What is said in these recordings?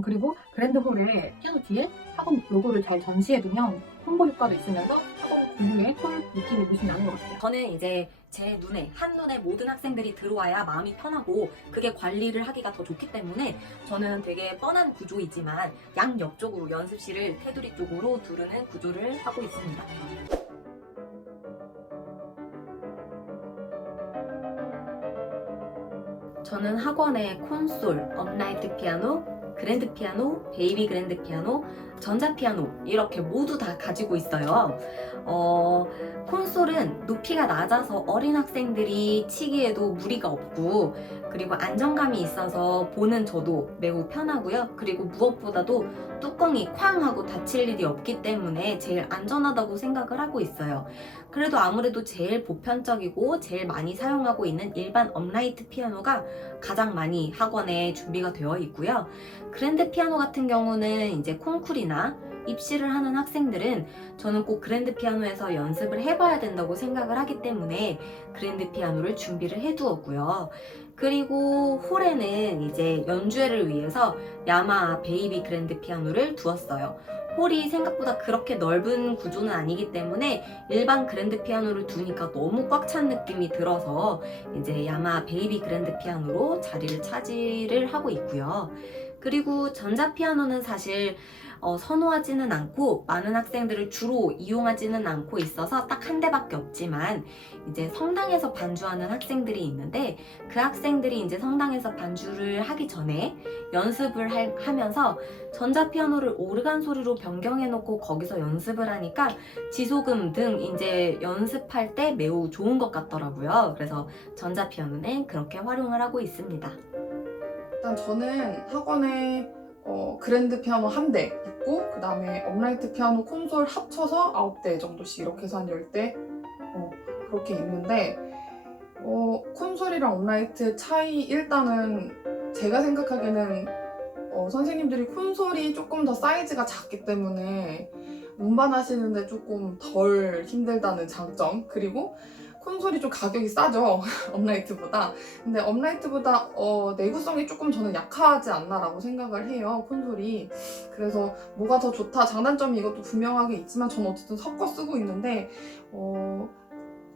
그리고 그랜드홀의 피아노 뒤에 학원 로고를 잘 전시해두면 홍보 효과도 있으면서 학원 공부에 홀 느낌이 물씬 나는 것 같아요. 저는 이제 제 눈에, 한눈에 모든 학생들이 들어와야 마음이 편하고 그게 관리를 하기가 더 좋기 때문에 저는 되게 뻔한 구조이지만 양옆쪽으로 연습실을 테두리 쪽으로 두르는 구조를 하고 있습니다. 저는 학원에 콘솔, 업라이트 피아노, 그랜드 피아노, 베이비 그랜드 피아노, 전자 피아노 이렇게 모두 다 가지고 있어요. 콘솔은 높이가 낮아서 어린 학생들이 치기에도 무리가 없고 그리고 안정감이 있어서 보는 저도 매우 편하고요. 그리고 무엇보다도 뚜껑이 쾅 하고 닫힐 일이 없기 때문에 제일 안전하다고 생각을 하고 있어요. 그래도 아무래도 제일 보편적이고 제일 많이 사용하고 있는 일반 업라이트 피아노가 가장 많이 학원에 준비가 되어 있고요. 그랜드 피아노 같은 경우는 이제 콩쿨이나 입시를 하는 학생들은 저는 꼭 그랜드 피아노에서 연습을 해봐야 된다고 생각을 하기 때문에 그랜드 피아노를 준비를 해두었고요. 그리고 홀에는 이제 연주회를 위해서 야마하 베이비 그랜드 피아노를 두었어요. 홀이 생각보다 그렇게 넓은 구조는 아니기 때문에 일반 그랜드 피아노를 두니까 너무 꽉 찬 느낌이 들어서 이제 야마하 베이비 그랜드 피아노로 자리를 차지를 하고 있고요. 그리고 전자 피아노는 사실 선호하지는 않고 많은 학생들을 주로 이용하지는 않고 있어서 딱 한 대밖에 없지만 이제 성당에서 반주하는 학생들이 있는데 그 학생들이 이제 성당에서 반주를 하기 전에 연습을 하면서 전자 피아노를 오르간 소리로 변경해 놓고 거기서 연습을 하니까 지소금 등 이제 연습할 때 매우 좋은 것 같더라고요. 그래서 전자 피아노는 그렇게 활용을 하고 있습니다. 일단 저는 학원에 그랜드 피아노 1대 있고 그 다음에 업라이트 피아노 콘솔 합쳐서 9대 정도씩 이렇게 해서 한 10대 그렇게 있는데 콘솔이랑 업라이트 차이 일단은 제가 생각하기에는 선생님들이 콘솔이 조금 더 사이즈가 작기 때문에 운반하시는데 조금 덜 힘들다는 장점, 그리고 콘솔이 좀 가격이 싸죠. 업라이트보다. 근데 업라이트보다 내구성이 조금 저는 약하지 않나라고 생각을 해요, 콘솔이. 그래서 뭐가 더 좋다, 장단점이 이것도 분명하게 있지만 저는 어쨌든 섞어 쓰고 있는데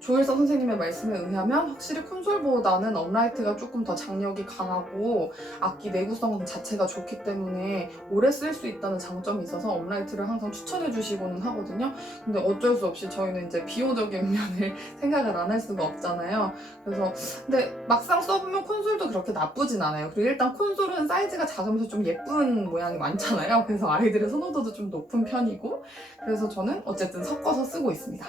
조일서 선생님의 말씀에 의하면 확실히 콘솔보다는 업라이트가 조금 더 장력이 강하고 악기 내구성 자체가 좋기 때문에 오래 쓸 수 있다는 장점이 있어서 업라이트를 항상 추천해 주시고는 하거든요. 근데 어쩔 수 없이 저희는 이제 비효적인 면을 생각을 안 할 수가 없잖아요. 그래서 근데 막상 써보면 콘솔도 그렇게 나쁘진 않아요. 그리고 일단 콘솔은 사이즈가 작으면서 좀 예쁜 모양이 많잖아요. 그래서 아이들의 선호도도 좀 높은 편이고, 그래서 저는 어쨌든 섞어서 쓰고 있습니다.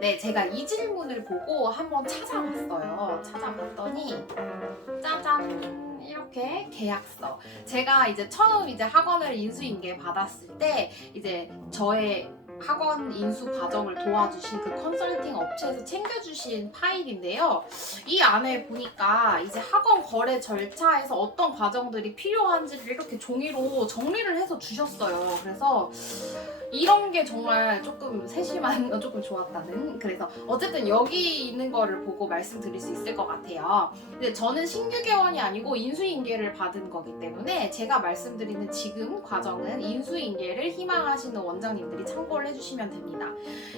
네, 제가 이 질문을 보고 한번 찾아봤어요. 찾아봤더니 짜잔, 이렇게 계약서. 제가 이제 처음 이제 학원을 인수인계 받았을 때 이제 저의 학원 인수 과정을 도와주신 그 컨설팅 업체에서 챙겨주신 파일인데요. 이 안에 보니까 이제 학원 거래 절차에서 어떤 과정들이 필요한지를 이렇게 종이로 정리를 해서 주셨어요. 그래서 이런 게 정말 조금 세심한, 조금 좋았다는. 그래서 어쨌든 여기 있는 거를 보고 말씀드릴 수 있을 것 같아요. 근데 저는 신규 개원이 아니고 인수인계를 받은 거기 때문에 제가 말씀드리는 지금 과정은 인수인계를 희망하시는 원장님들이 참고를 해주시면 됩니다.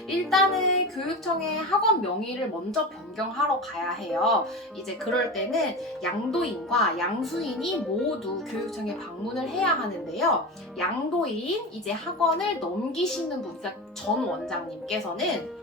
일단은 교육청에 학원 명의를 먼저 변경하러 가야 해요. 이제 그럴 때는 양도인과 양수인이 모두 교육청에 방문을 해야 하는데요. 양도인, 이제 학원을 넘기시는 분, 그러니까 전 원장님께서는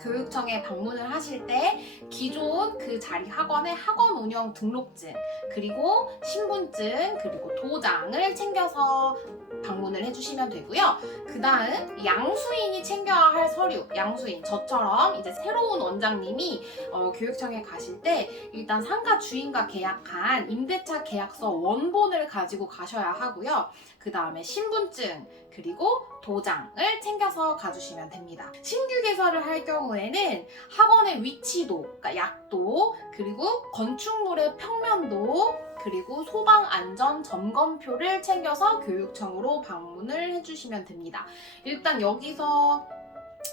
교육청에 방문을 하실 때 기존 그 자리 학원의 학원 운영 등록증, 그리고 신분증, 그리고 도장을 챙겨서 방문을 해주시면 되고요. 그 다음 양수인이 챙겨야 할 서류, 양수인, 저처럼 이제 새로운 원장님이 교육청에 가실 때 일단 상가 주인과 계약한 임대차 계약서 원본을 가지고 가셔야 하고요. 그 다음에 신분증, 그리고 도장을 챙겨서 가주시면 됩니다. 신규 개설을 할 경우에는 학원의 위치도, 그러니까 약도, 그리고 건축물의 평면도, 그리고 소방 안전 점검표를 챙겨서 교육청으로 방문을 해주시면 됩니다. 일단 여기서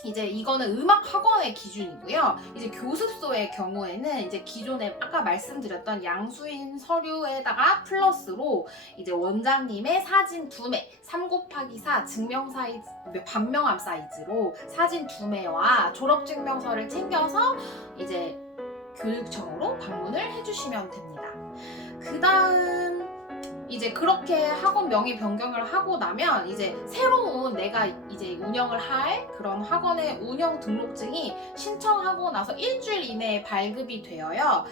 이제 이거는 음악 학원의 기준이고요. 이제 교습소의 경우에는 이제 기존에 아까 말씀드렸던 양수인 서류에다가 플러스로 이제 원장님의 사진 2매, 3곱하기4 증명 사이즈, 반명함 사이즈로 사진 2매와 졸업증명서를 챙겨서 이제 교육청으로 방문을 해주시면 됩니다. 그 다음 이제 그렇게 학원 명의 변경을 하고 나면 이제 새로운 내가 이제 운영을 할 그런 학원의 운영 등록증이 신청하고 나서 일주일 이내에 발급이 되어요.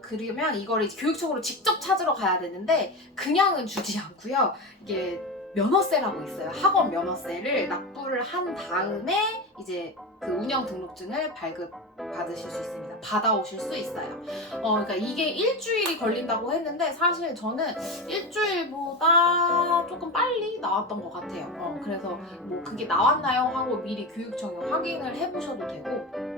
그러면 이걸 이제 교육청으로 직접 찾으러 가야 되는데 그냥은 주지 않고요. 이게 면허세라고 있어요. 학원 면허세를 납부를 한 다음에 이제 그 운영 등록증을 발급받으실 수 있습니다. 받아오실 수 있어요. 그러니까 이게 일주일이 걸린다고 했는데 사실 저는 일주일보다 조금 빨리 나왔던 것 같아요. 그래서 뭐 그게 나왔나요? 하고 미리 교육청에 확인을 해보셔도 되고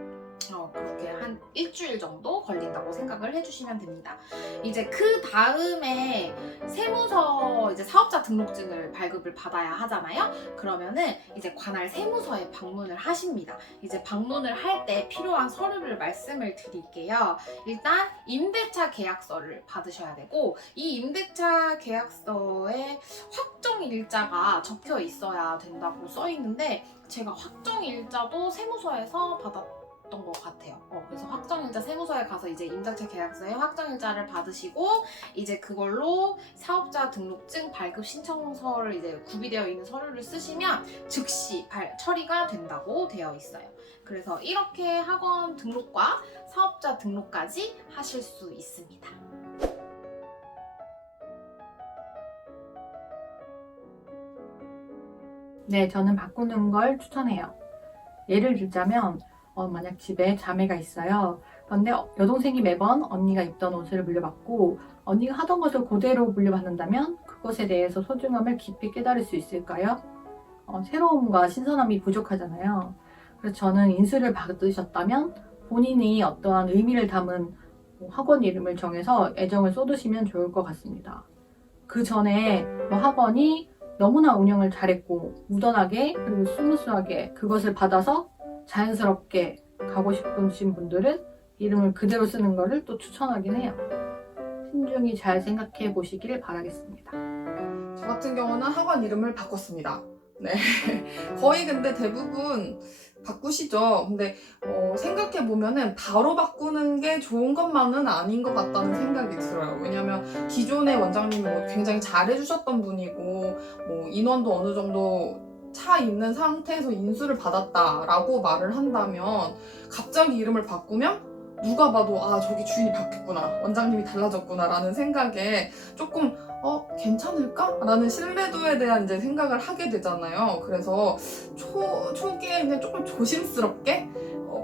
그렇게 한 일주일 정도 걸린다고 생각을 해주시면 됩니다. 이제 그 다음에 세무서 이제 사업자 등록증을 발급을 받아야 하잖아요. 그러면은 이제 관할 세무서에 방문을 하십니다. 이제 방문을 할 때 필요한 서류를 말씀을 드릴게요. 일단 임대차 계약서를 받으셔야 되고 이 임대차 계약서에 확정일자가 적혀 있어야 된다고 써 있는데 제가 확정일자도 세무서에서 받았던 것 같아요. 그래서 확정일자 세무서에 가서 이제 임대차 계약서에 확정일자를 받으시고 이제 그걸로 사업자 등록증 발급 신청서를 이제 구비되어 있는 서류를 쓰시면 즉시 처리가 된다고 되어 있어요. 그래서 이렇게 학원 등록과 사업자 등록까지 하실 수 있습니다. 네, 저는 바꾸는 걸 추천해요. 예를 들자면 만약 집에 자매가 있어요. 그런데 여동생이 매번 언니가 입던 옷을 물려받고 언니가 하던 것을 그대로 물려받는다면 그것에 대해서 소중함을 깊이 깨달을 수 있을까요? 새로움과 신선함이 부족하잖아요. 그래서 저는 인수를 받으셨다면 본인이 어떠한 의미를 담은 학원 이름을 정해서 애정을 쏟으시면 좋을 것 같습니다. 그 전에 학원이 너무나 운영을 잘했고 무던하게 그리고 스무스하게 그것을 받아서 자연스럽게 가고 싶으신 분들은 이름을 그대로 쓰는 것을 또 추천하긴 해요. 신중히 잘 생각해 보시기를 바라겠습니다. 저 같은 경우는 학원 이름을 바꿨습니다. 네. 거의 근데 대부분 바꾸시죠. 근데 생각해보면은 바로 바꾸는 게 좋은 것만은 아닌 것 같다는 생각이 들어요. 왜냐면 기존의 원장님이 뭐 굉장히 잘해주셨던 분이고 뭐 인원도 어느 정도 차 있는 상태에서 인수를 받았다라고 말을 한다면 갑자기 이름을 바꾸면 누가 봐도 아 저기 주인이 바뀌었구나 원장님이 달라졌구나 라는 생각에 조금 괜찮을까? 라는 신뢰도에 대한 이제 생각을 하게 되잖아요. 그래서 초기에는 조금 조심스럽게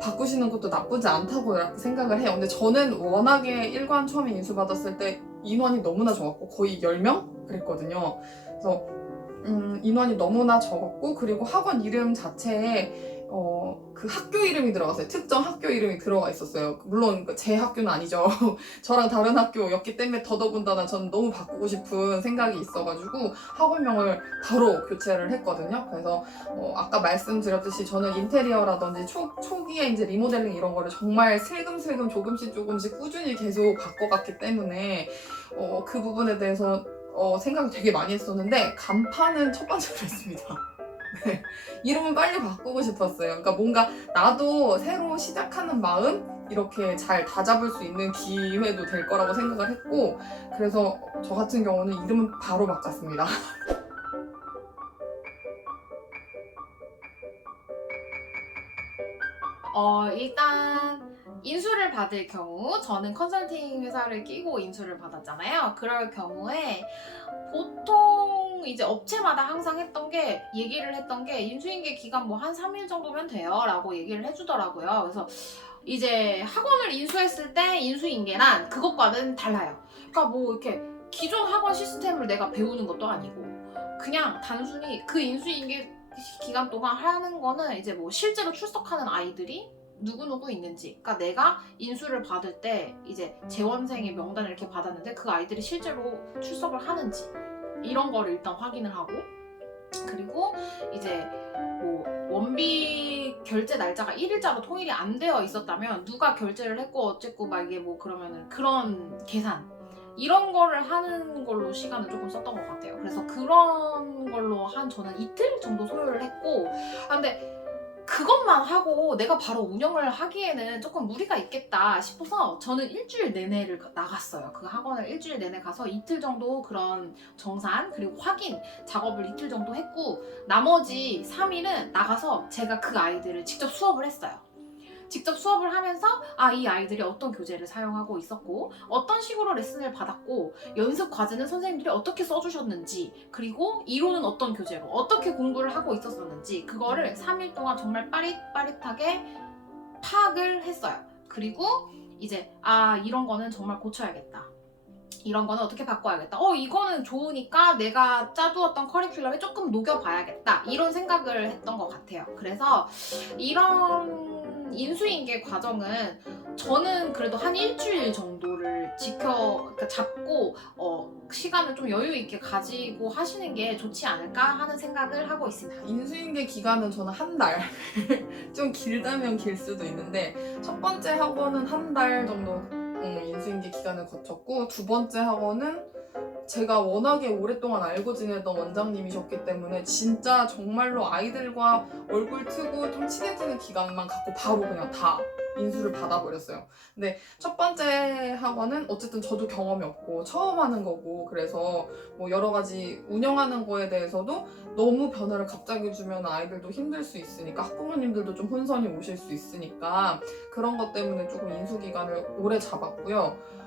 바꾸시는 것도 나쁘지 않다고 생각을 해요. 근데 저는 워낙에 일관 처음에 인수받았을 때 인원이 너무나 적었고 거의 10명? 그랬거든요. 그래서 인원이 너무나 적었고 그리고 학원 이름 자체에 그 학교 이름이 들어갔어요. 특정 학교 이름이 들어가 있었어요. 물론 제 학교는 아니죠. 저랑 다른 학교였기 때문에 더더군다나 저는 너무 바꾸고 싶은 생각이 있어가지고 학원명을 바로 교체를 했거든요. 그래서 아까 말씀드렸듯이 저는 인테리어라든지 초기에 이제 리모델링 이런 거를 정말 슬금슬금 조금씩 꾸준히 계속 바꿔갔기 때문에 그 부분에 대해서 생각을 되게 많이 했었는데 간판은 첫 번째로 했습니다. 네. 이름은 빨리 바꾸고 싶었어요. 그러니까 뭔가 나도 새로 시작하는 마음 이렇게 잘 다잡을 수 있는 기회도 될 거라고 생각을 했고 그래서 저 같은 경우는 이름은 바로 바꿨습니다. 일단 인수를 받을 경우 저는 컨설팅 회사를 끼고 인수를 받았잖아요. 그럴 경우에 보통 이제 업체마다 항상 얘기를 했던 게 인수인계 기간 뭐 한 3일 정도면 돼요 라고 얘기를 해주더라고요. 그래서 이제 학원을 인수했을 때 인수인계란 그것과는 달라요. 그러니까 뭐 이렇게 기존 학원 시스템을 내가 배우는 것도 아니고 그냥 단순히 그 인수인계 기간 동안 하는 거는 이제 뭐 실제로 출석하는 아이들이 누구누구 있는지, 그러니까 내가 인수를 받을 때 이제 재원생의 명단을 이렇게 받았는데 그 아이들이 실제로 출석을 하는지 이런 거를 일단 확인을 하고 그리고 이제 뭐 원비 결제 날짜가 1일자로 통일이 안 되어 있었다면 누가 결제를 했고 어쨌고 막 이게 뭐 그러면은 그런 계산 이런 거를 하는 걸로 시간을 조금 썼던 것 같아요. 그래서 그런 걸로 저는 이틀 정도 소요를 했고, 근데 그것만 하고 내가 바로 운영을 하기에는 조금 무리가 있겠다 싶어서 저는 일주일 내내를 나갔어요. 그 학원을 일주일 내내 가서 이틀 정도 그런 정산 그리고 확인 작업을 이틀 정도 했고, 나머지 3일은 나가서 제가 그 아이들을 직접 수업을 했어요. 직접 수업을 하면서 이 아이들이 어떤 교재를 사용하고 있었고 어떤 식으로 레슨을 받았고 연습 과제는 선생님들이 어떻게 써주셨는지 그리고 이론은 어떤 교재로 어떻게 공부를 하고 있었었는지 그거를 3일 동안 정말 빠릿빠릿하게 파악을 했어요. 그리고 이제 이런 거는 정말 고쳐야겠다. 이런 거는 어떻게 바꿔야겠다. 이거는 좋으니까 내가 짜두었던 커리큘럼에 조금 녹여봐야겠다. 이런 생각을 했던 것 같아요. 그래서 이런 인수인계 과정은 저는 그래도 한 일주일 정도를 잡고 시간을 좀 여유 있게 가지고 하시는 게 좋지 않을까 하는 생각을 하고 있습니다. 인수인계 기간은 저는 한 달. 좀 길다면 길 수도 있는데 첫 번째 학원은 한 달 정도 인수인계 기간을 거쳤고, 두 번째 학원은 제가 워낙에 오랫동안 알고 지내던 원장님이셨기 때문에 진짜 정말로 아이들과 얼굴 트고 좀 친해지는 기간만 갖고 바로 그냥 다 인수를 받아버렸어요. 근데 첫 번째 학원은 어쨌든 저도 경험이 없고 처음 하는 거고, 그래서 뭐 여러 가지 운영하는 거에 대해서도 너무 변화를 갑자기 주면 아이들도 힘들 수 있으니까, 학부모님들도 좀 혼선이 오실 수 있으니까 그런 것 때문에 조금 인수 기간을 오래 잡았고요.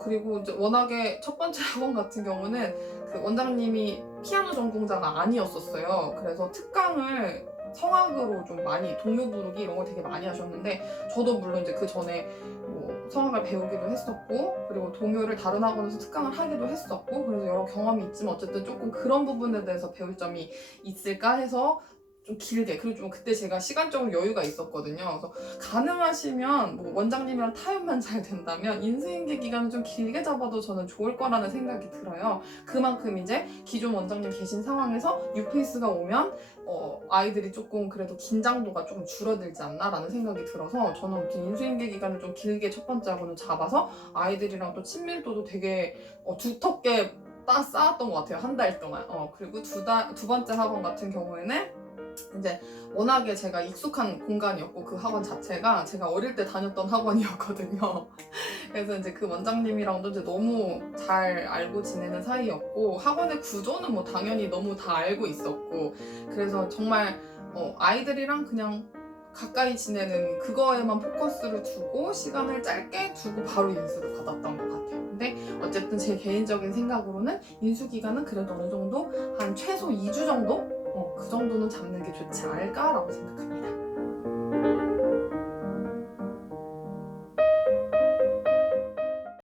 그리고 이제 워낙에 첫 번째 학원 같은 경우는 그 원장님이 피아노 전공자가 아니었었어요. 그래서 특강을 성악으로 좀 많이, 동요 부르기 이런 걸 되게 많이 하셨는데, 저도 물론 이제 그 전에 뭐 성악을 배우기도 했었고, 그리고 동요를 다른 학원에서 특강을 하기도 했었고, 그래서 여러 경험이 있지만 어쨌든 조금 그런 부분에 대해서 배울 점이 있을까 해서 좀 길게, 그리고 좀 그때 제가 시간적으로 여유가 있었거든요. 그래서 가능하시면 뭐 원장님이랑 타협만 잘 된다면 인수인계 기간을 좀 길게 잡아도 저는 좋을 거라는 생각이 들어요. 그만큼 이제 기존 원장님 계신 상황에서 뉴페이스가 오면 아이들이 조금 그래도 긴장도가 조금 줄어들지 않나라는 생각이 들어서 저는 아무튼 인수인계 기간을 좀 길게 첫 번째 하고는 잡아서 아이들이랑 또 친밀도도 되게 두텁게 쌓았던 것 같아요. 한 달 동안. 그리고 두 번째 학원 같은 경우에는 이제 워낙에 제가 익숙한 공간이었고, 그 학원 자체가 제가 어릴 때 다녔던 학원이었거든요. 그래서 이제 그 원장님이랑도 이제 너무 잘 알고 지내는 사이였고, 학원의 구조는 뭐 당연히 너무 다 알고 있었고, 그래서 정말 아이들이랑 그냥 가까이 지내는 그거에만 포커스를 두고 시간을 짧게 두고 바로 인수를 받았던 것 같아요. 근데 어쨌든 제 개인적인 생각으로는 인수 기간은 그래도 어느 정도 한 최소 2주 정도? 그 정도는 잡는 게 좋지 않을까라고 생각합니다.